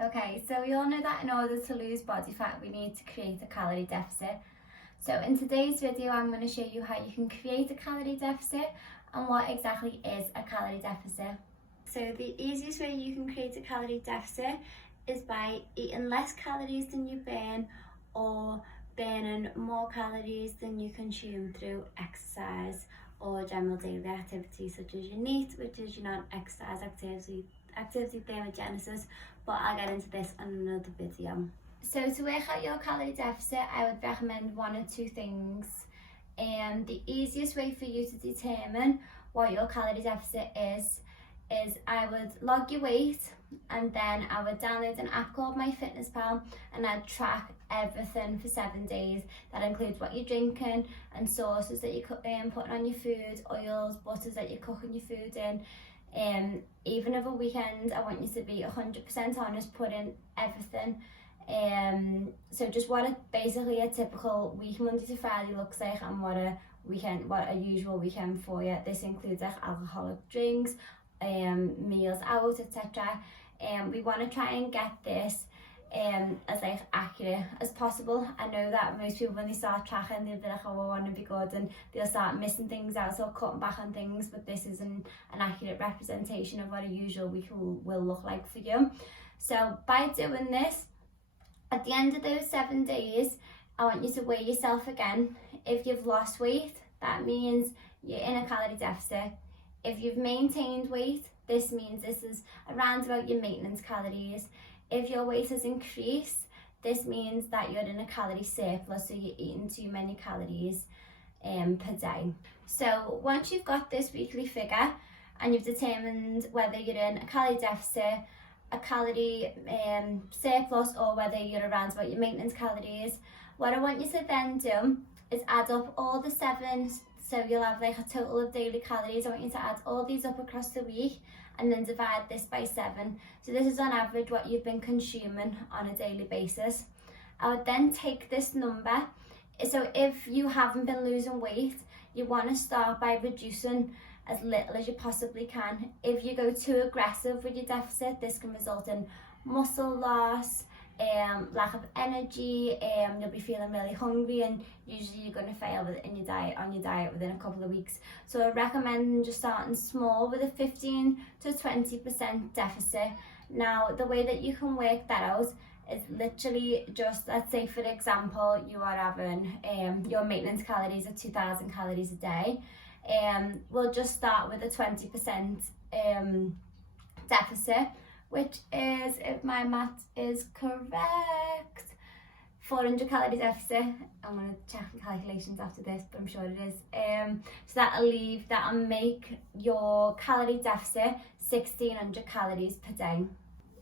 Okay, so we all know that in order to lose body fat, we need to create a calorie deficit. So in today's video, I'm going to show you how you can create a calorie deficit and what exactly is a calorie deficit. So the easiest way you can create a calorie deficit is by eating less calories than you burn or burning more calories than you consume through exercise or general daily activities such as your NEAT, which is your non-exercise activity thermogenesis, but I'll get into this in another video. So to work out your calorie deficit, I would recommend one or two things. The easiest way for you to determine what your calorie deficit is I would log your weight, and then I would download an app called MyFitnessPal, and I'd track everything for 7 days. That includes what you're drinking and sauces that you're putting on your food, oils, butters that you're cooking your food in. Even over a weekend, I want you to be 100% honest, put in everything. So just what basically a typical week, Monday to Friday, looks like, and what a usual weekend for you. This includes like alcoholic drinks, meals out, etc. We want to try and get this as like accurate as possible. I know that most people, when they start tracking, they'll be like, oh, I want to be good, and they'll start missing things out, so cutting back on things, but this isn't an accurate representation of what a usual week will look like for you. So by doing this, at the end of those 7 days, I want you to weigh yourself again. If you've lost weight, that means you're in a calorie deficit. If you've maintained weight, this means this is around about your maintenance calories. If your weight has increased, this means that you're in a calorie surplus, so you're eating too many calories per day. So once you've got this weekly figure and you've determined whether you're in a calorie deficit, a calorie surplus, or whether you're around about your maintenance calories, what I want you to then do is add up all the 7, so you'll have like a total of daily calories. I want you to add all these up across the week and then divide this by 7. So this is on average what you've been consuming on a daily basis. I would then take this number. So if you haven't been losing weight, you want to start by reducing as little as you possibly can. If you go too aggressive with your deficit, this can result in muscle loss, lack of energy, you'll be feeling really hungry, and usually you're going to fail on your diet within a couple of weeks. So I recommend just starting small with a 15 to 20% deficit. Now the way that you can work that out is literally just, let's say for example, you are having your maintenance calories are 2,000 calories a day. We'll just start with a 20% deficit, which is, if my math is correct, 400 calorie deficit. I'm going to check the calculations after this, but I'm sure it is. So that'll make your calorie deficit 1,600 calories per day.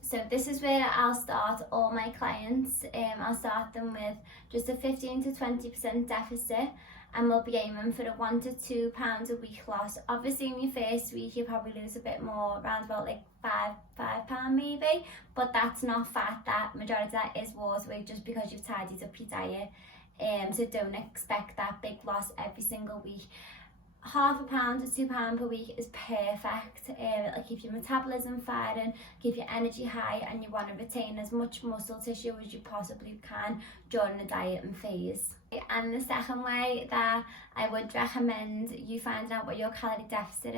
So this is where I'll start all my clients. I'll start them with just a 15 to 20% deficit, and we'll be aiming for a 1 to 2 pounds a week loss. Obviously in your first week you'll probably lose a bit more, around about like five pound maybe, but that's not fat. That majority of that is water weight, just because you've tidied up your diet. So don't expect that big loss every single week. £0.5 to £2 per week is perfect. It'll keep your metabolism firing, keep your energy high, and you want to retain as much muscle tissue as you possibly can during the dieting phase. And the second way that I would recommend you finding out what your calorie deficit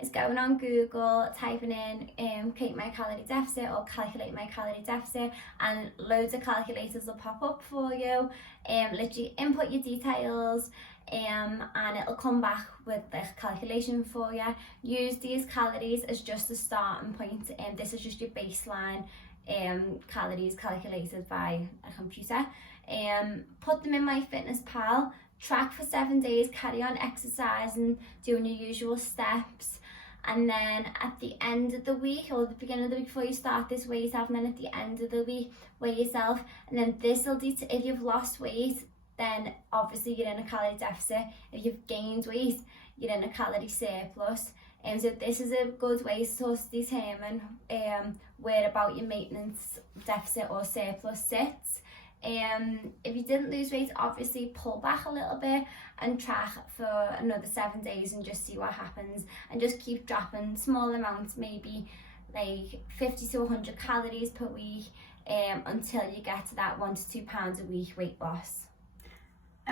is going on Google, typing in create my calorie deficit or calculate my calorie deficit, and loads of calculators will pop up for you. Literally input your details, and it'll come back with the calculation for you. Use these calories as just a starting point, and this is just your baseline calories calculated by a computer. Put them in MyFitnessPal, track for 7 days, carry on exercising, doing your usual steps, and then at the end of the week, or the beginning of the week before you start this, weigh yourself, and then at the end of the week weigh yourself, and then this will if you've lost weight, then obviously you're in a calorie deficit. If you've gained weight, you're in a calorie surplus. So this is a good way to determine where about your maintenance deficit or surplus sits. If you didn't lose weight, obviously pull back a little bit and track for another 7 days and just see what happens, and just keep dropping small amounts, maybe like 50 to 100 calories per week until you get to that 1 to 2 pounds a week weight loss.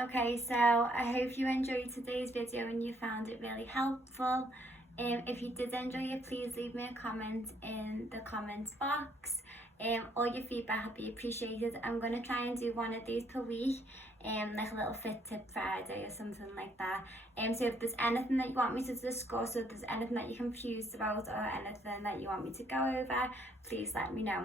Okay, so I hope you enjoyed today's video and you found it really helpful. If you did enjoy it, please leave me a comment in the comments box. All your feedback will be appreciated. I'm going to try and do one of these per week, like a little fit tip Friday or something like that. So if there's anything that you want me to discuss, or if there's anything that you're confused about, or anything that you want me to go over, please let me know.